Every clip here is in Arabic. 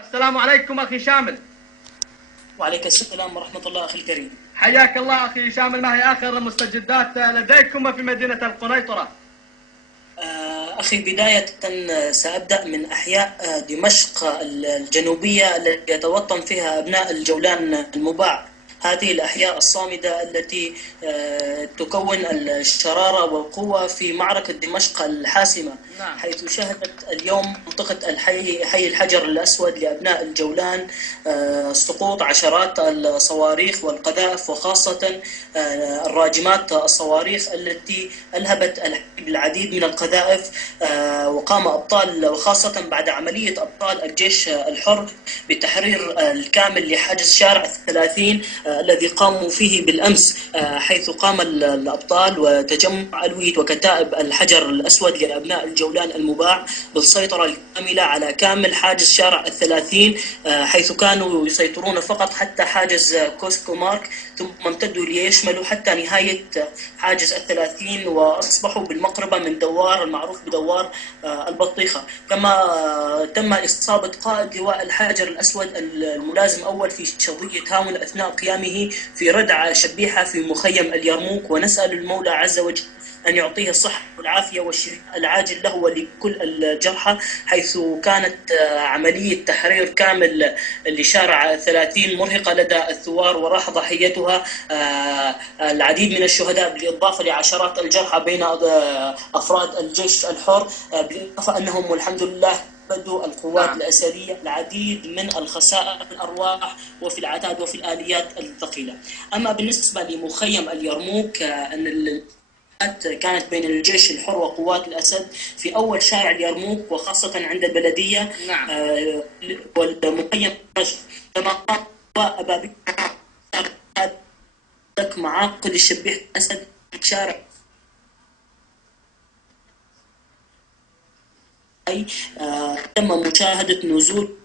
السلام عليكم أخي شامل. وعليك السلام ورحمة الله أخي الكريم. حياك الله أخي شامل. ما هي آخر المستجدات لديكم في مدينة القنيطرة؟ أخي بداية سأبدأ من أحياء دمشق الجنوبية التي يتوطن فيها أبناء الجولان المباع. هذه الأحياء الصامدة التي تكون الشرارة والقوة في معركة دمشق الحاسمة. نعم. حيث شهدت اليوم منطقة حي الحجر الأسود لأبناء الجولان سقوط عشرات الصواريخ والقذائف، وخاصة الراجمات الصواريخ التي ألهبت العديد من القذائف. وقام أبطال، وخاصة بعد عملية أبطال الجيش الحر بتحرير الكامل لحاجز شارع 30 الذي قاموا فيه بالأمس، حيث قام الأبطال وتجمع ألوية وكتائب الحجر الأسود لأبناء الجولان المباع بالسيطرة الكاملة على كامل حاجز شارع 30، حيث كانوا يسيطرون فقط حتى حاجز كوسكو مارك، ثم امتدوا ليشملوا حتى نهاية حاجز 30، وأصبحوا بالمقربة من دوار المعروف بدوار البطيخة. كما تم إصابة قائد لواء الحجر الأسود الملازم أول في شظية هاون أثناء قيامه في ردع شبيحة في مخيم اليرموك، ونسأل المولى عز وجل أن يعطيه الصحة والعافية والشفاء العاجل له ولكل الجرحى، حيث كانت عملية تحرير كامل لشارع 30 مرهقة لدى الثوار، وراح ضحيتها العديد من الشهداء بالإضافة لعشرات الجرحى بين أفراد الجيش الحر، بالإضافة أنهم والحمد لله بدوا القوات الأسرية العديد من الخسائر في الأرواح وفي العتاد وفي الآليات الثقيلة. أما بالنسبة لمخيم اليرموك، أن كانت بين الجيش الحر وقوات الأسد في أول شارع اليرموك، وخاصة عند البلدية. نعم. والمخيم كما قام أبابيل معاقد الشبيح الأسد في شارع تم مشاهدة نزول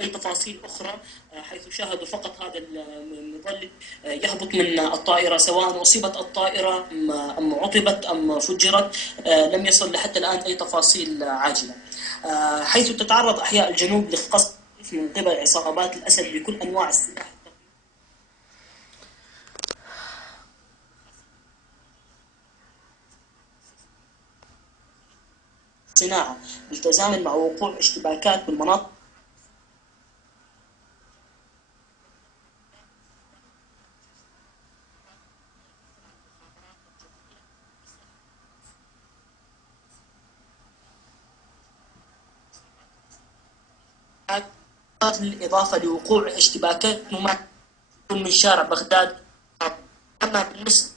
أي تفاصيل أخرى، حيث شاهدوا فقط هذا المظلل يهبط من الطائرة، سواء أصيبت الطائرة أم عطبت أم فجرت، لم يصل لحتى الآن أي تفاصيل عاجلة. حيث تتعرض أحياء الجنوب لقصف من قبل عصابات الأسد بكل أنواع السلاح الصناعة، بالتزامن مع وقوع اشتباكات بالمناطق بالإضافة لوقوع اشتباكات من شارع بغداد. أما بالنسبة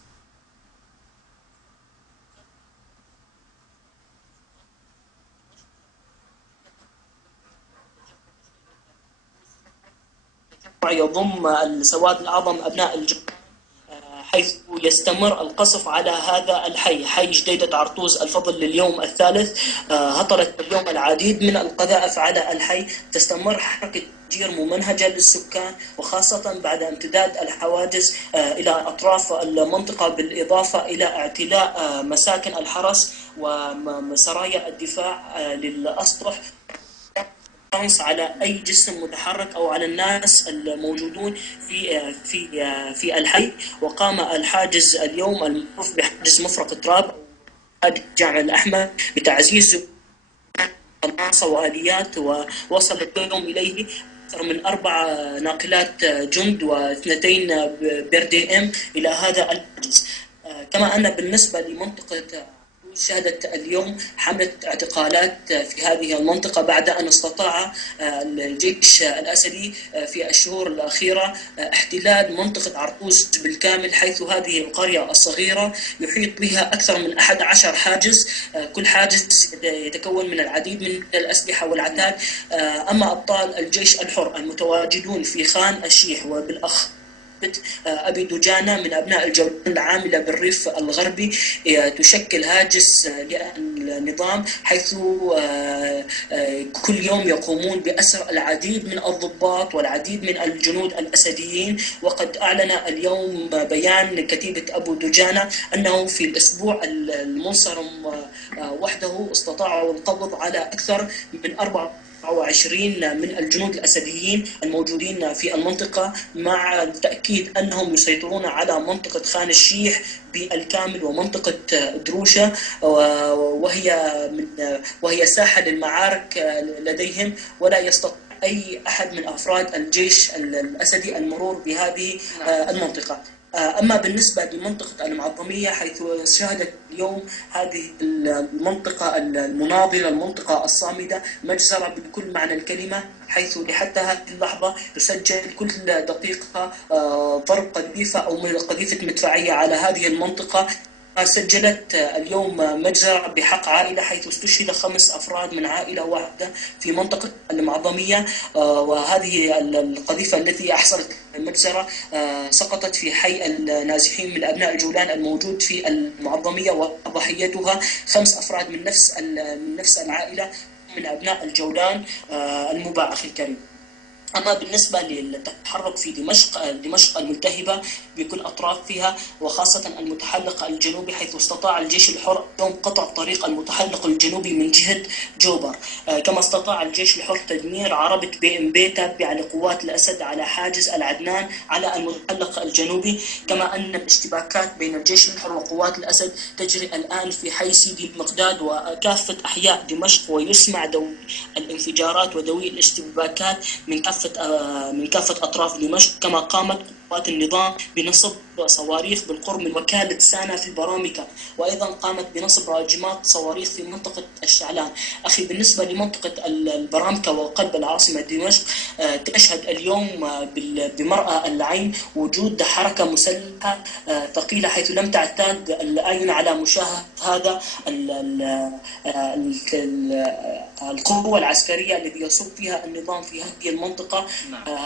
يضم السواد الأعظم أبناء الجنوب، حيث يستمر القصف على هذا الحي، حي جديدة عرطوز الفضل لليوم الثالث. هطلت اليوم العديد من القذائف على الحي. تستمر حركة تفجير ممنهجة للسكان، وخاصة بعد امتداد الحواجز إلى أطراف المنطقة، بالإضافة إلى اعتلاء مساكن الحرس وسرايا الدفاع للأسطح على أي جسم متحرك أو على الناس الموجودون في الحي. وقام الحاجز اليوم المعروف بحاجز مفرق تراب الجامع الأحمر بتعزيز القناصة وآليات، ووصلت اليوم إليه أكثر من 4 ناقلات جند و2 بردي إم إلى هذا الحاجز. كما أن بالنسبة لمنطقة شهدت اليوم حملة اعتقالات في هذه المنطقة بعد أن استطاع الجيش الأسدي في الشهور الأخيرة احتلال منطقة عرطوز بالكامل، حيث هذه القرية الصغيرة يحيط بها أكثر من 11 حاجز، كل حاجز يتكون من العديد من الأسلحة والعتاد. أما أبطال الجيش الحر المتواجدون في خان الشيح وبالأخ أبي دجانة من أبناء الجولان العاملة بالريف الغربي تشكل هاجس للنظام، حيث كل يوم يقومون بأسر العديد من الضباط والعديد من الجنود الأسديين. وقد أعلن اليوم بيان كتيبة أبو دجانة أنه في الأسبوع المنصرم وحده استطاعوا القبض على أكثر من 24 من الجنود الأسديين الموجودين في المنطقة، مع التأكيد أنهم يسيطرون على منطقة خان الشيح بالكامل ومنطقة دروشة، وهي ساحة للمعارك لديهم، ولا يستطيع أي أحد من أفراد الجيش الأسدي المرور بهذه المنطقة. أما بالنسبة لمنطقة المعظمية، حيث شهدت اليوم هذه المنطقة المناضلة، المنطقة الصامدة، مجزرة بكل معنى الكلمة، حيث لحتى هذه اللحظة تسجل كل دقيقة ضرب قذيفة أو قذيفة مدفعية على هذه المنطقة. سجلت اليوم مجزرة بحق عائلة، حيث استشهد 5 أفراد من عائلة واحدة في منطقة المعظمية، وهذه القذيفة التي أحصلت المجزرة سقطت في حي النازحين من أبناء الجولان الموجود في المعظمية، وضحيتها 5 أفراد من نفس العائلة من أبناء الجولان المباع أخي الكريم. أما بالنسبة للتحرك في دمشق الملتهبة بكل أطرافها، وخاصة المتحلق الجنوبي، حيث استطاع الجيش الحر يوم قطع طريق المتحلق الجنوبي من جهة جوبر، كما استطاع الجيش الحر تدمير عربة BMB تابعة لقوات الأسد على حاجز العدنان على المتحلق الجنوبي، كما أن الاشتباكات بين الجيش الحر وقوات الأسد تجري الآن في حي سيدي المقداد وكافة أحياء دمشق، ويسمع دوي الانفجارات ودوي الاشتباكات من كافة أطراف دمشق. كما قامت قوات النظام بنصب صواريخ بالقرب من وكالة سانا في البرامكة، وأيضا قامت بنصب راجمات صواريخ في منطقة الشعلان. أخي بالنسبة لمنطقة البرامكة وقلب العاصمة دمشق، تشهد اليوم بمرأى العين وجود حركة مسلحة ثقيلة، حيث لم تعتاد الأعين على مشاهدة هذا القوة العسكرية الذي يصب فيها النظام في هذه المنطقة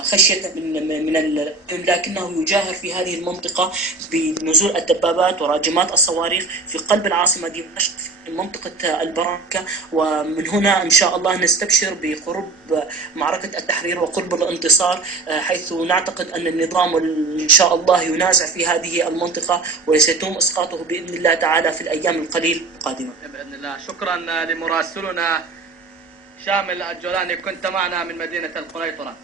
خشية من لكنه يجاهر في هذه المنطقة بنزول الدبابات وراجمات الصواريخ في قلب العاصمة دمشق في منطقة البرامكة. ومن هنا إن شاء الله نستبشر بقرب معركة التحرير وقرب الانتصار، حيث نعتقد أن النظام إن شاء الله ينازع في هذه المنطقة وسيتم إسقاطه بإذن الله تعالى في الأيام القليلة القادمة بإذن الله. شكرا لمراسلنا شامل الجولاني، كنت معنا من مدينة القنيطرة.